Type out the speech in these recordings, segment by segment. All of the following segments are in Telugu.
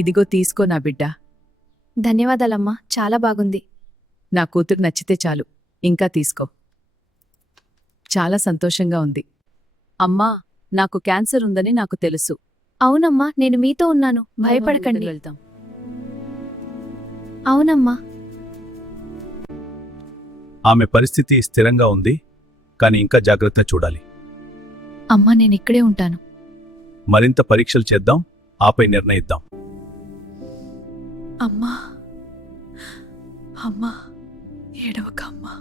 ఇదిగో తీసుకో నా బిడ్డ. ధన్యవాదాలమ్మా, చాలా బాగుంది. నా కూతురు నచ్చితే చాలు, ఇంకా తీసుకో. చాలా సంతోషంగా ఉంది. అమ్మా, నాకు క్యాన్సర్ ఉందని నాకు తెలుసు. అవునమ్మా, నేను మీతో ఉన్నాను, భయపడకండి. వెళ్తాం. అవునమ్మా. ఆమె పరిస్థితి స్థిరంగా ఉంది, కాని ఇంకా జాగ్రత్త చూడాలి. అమ్మా, నేనిక్కడే ఉంటాను. మరింత పరీక్షలు చేద్దాం, ఆపై నిర్ణయిద్దాం. అమ్మా, అమ్మా, ఏడవకమ్మా.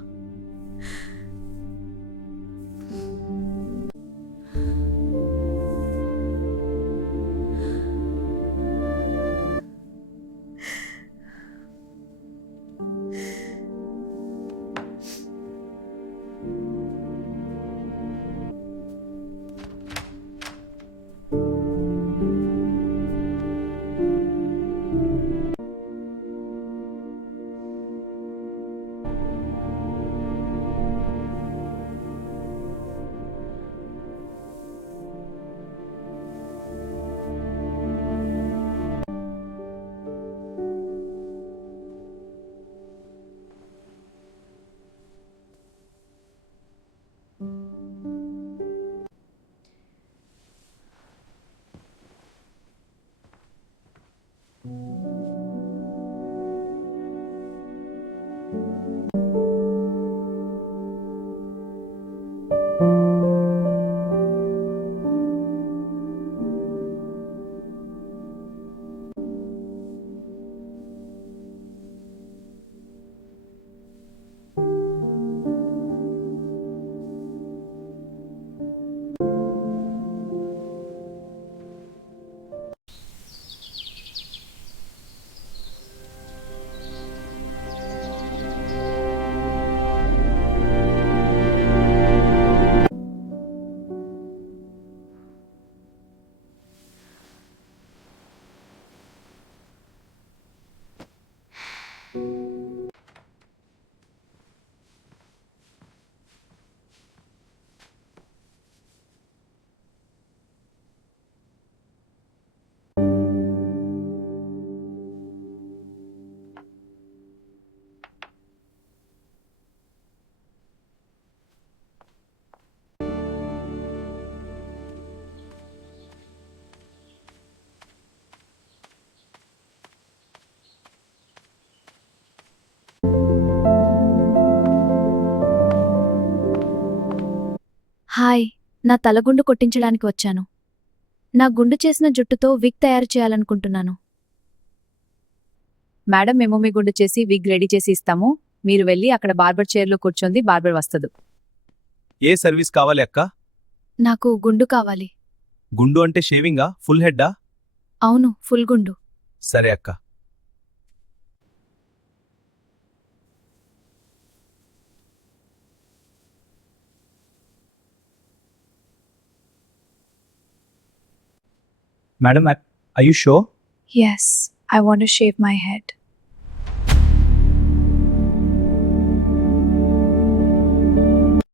హాయ్, నా తలగుండు కొట్టించడానికి వచ్చాను. నా గుండు చేసిన జుట్టుతో విగ్ తయారు చేయాలనుకుంటున్నాను. మేడం, మేము మీ గుండు చేసి విగ్ రెడీ చేసి ఇస్తాము. మీరు వెళ్ళి అక్కడ బార్బర్ చైర్లో కూర్చోండి, బార్బర్ వస్తదు. ఏ సర్వీస్ కావాలి అక్క? నాకు గుండు కావాలి. గుండు అంటే షేవింగా, ఫుల్ హెడ్డా? అవును, ఫుల్ గుండు. సరే అక్క. Madam, are you sure? Yes, I want to shave my head.